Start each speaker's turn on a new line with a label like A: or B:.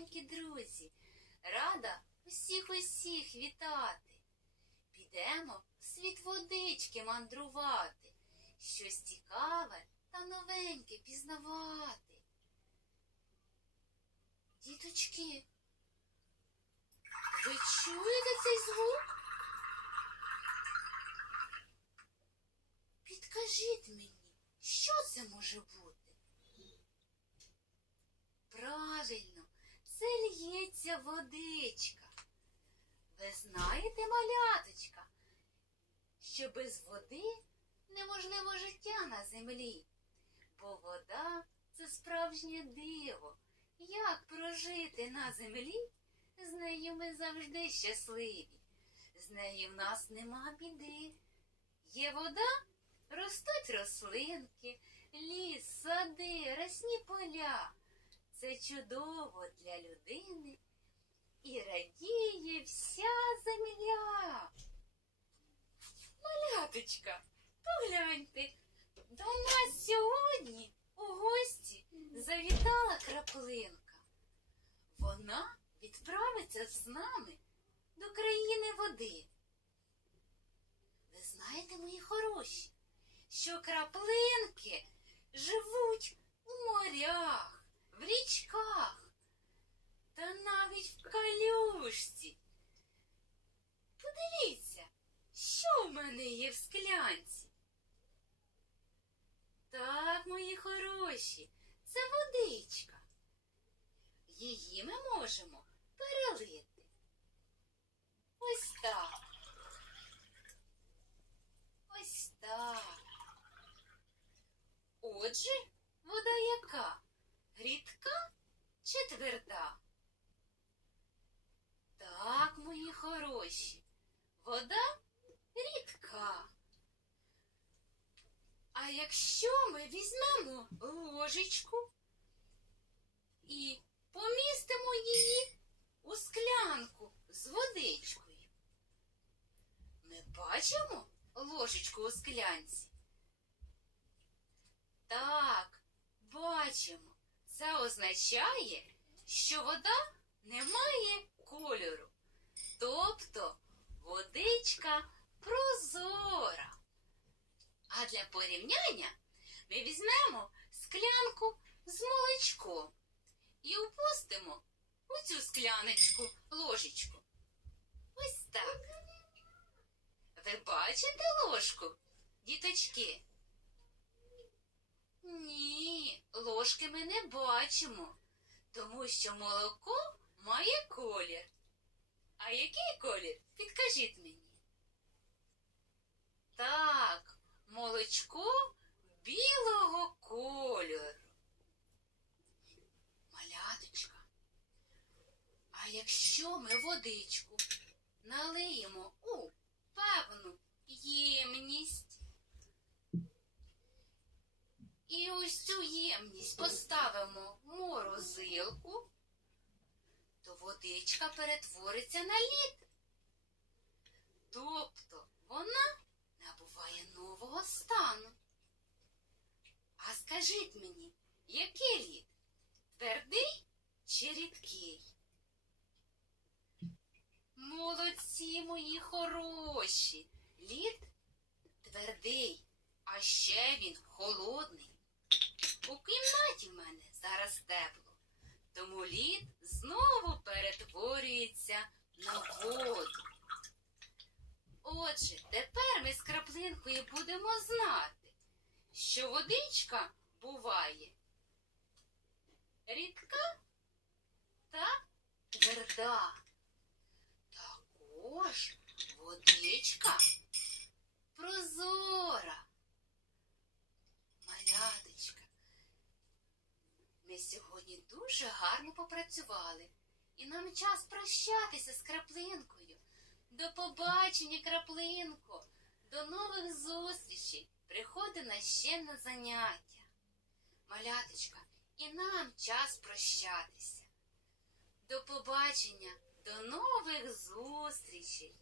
A: дорогенькі друзі, рада усіх усіх вітати. Підемо в світ водички мандрувати, щось цікаве та новеньке пізнавати. Діточки, ви чуєте цей звук? Підкажіть мені, що це може бути? Правильно, це л'ється водичка. Ви знаєте, маляточка, що без води неможливо життя на землі, бо вода це справжнє диво. Як прожити на землі? З нею ми завжди щасливі. З нею в нас нема біди. Є вода, ростуть рослинки, ліс, сади, росні поля. Це чудово для людини і радіє вся земля. Маляточка, погляньте, до нас сьогодні у гості завітала краплинка. Вона відправиться з нами до країни води. Ви знаєте, мої хороші, що краплинки живуть у морях, в річках та навіть в калюшці. Подивіться, що в мене є в склянці. Так, мої хороші, це водичка. Її ми можемо перелити. Ось так. Ось так. Отже, вода яка? Рідка чи тверда? Так, мої хороші, вода рідка. А якщо ми візьмемо ложечку і помістимо її у склянку з водичкою, ми бачимо ложечку у склянці? Так, бачимо. Це означає, що вода не має кольору. Тобто водичка прозора. А для порівняння ми візьмемо склянку з молочком і опустимо у цю скляночку ложечку. Ось так. Ви бачите ложку, діточки? Ні, ложки ми не бачимо, тому що молоко має колір. А який колір? Підкажіть мені. Так, молочко білого кольору. Маляточка. А якщо ми водичку налиємо у певну ємність, і ось цю ємність поставимо в морозилку, то водичка перетвориться на лід. Тобто вона набуває нового стану. А скажіть мені, який лід? Твердий чи рідкий? Молодці мої хороші. Лід твердий, а ще він холодний. У кімнаті в мене зараз тепло, тому лід знову перетворюється на воду. Отже, тепер ми з краплинкою будемо знати, що водичка буває рідка та тверда. Також водичка прозора. Маляточка. Ми сьогодні дуже гарно попрацювали, і нам час прощатися з краплинкою. До побачення, краплинко, до нових зустрічей. Приходи на ще на заняття. Маляточка, і нам час прощатися. До побачення, до нових зустрічей.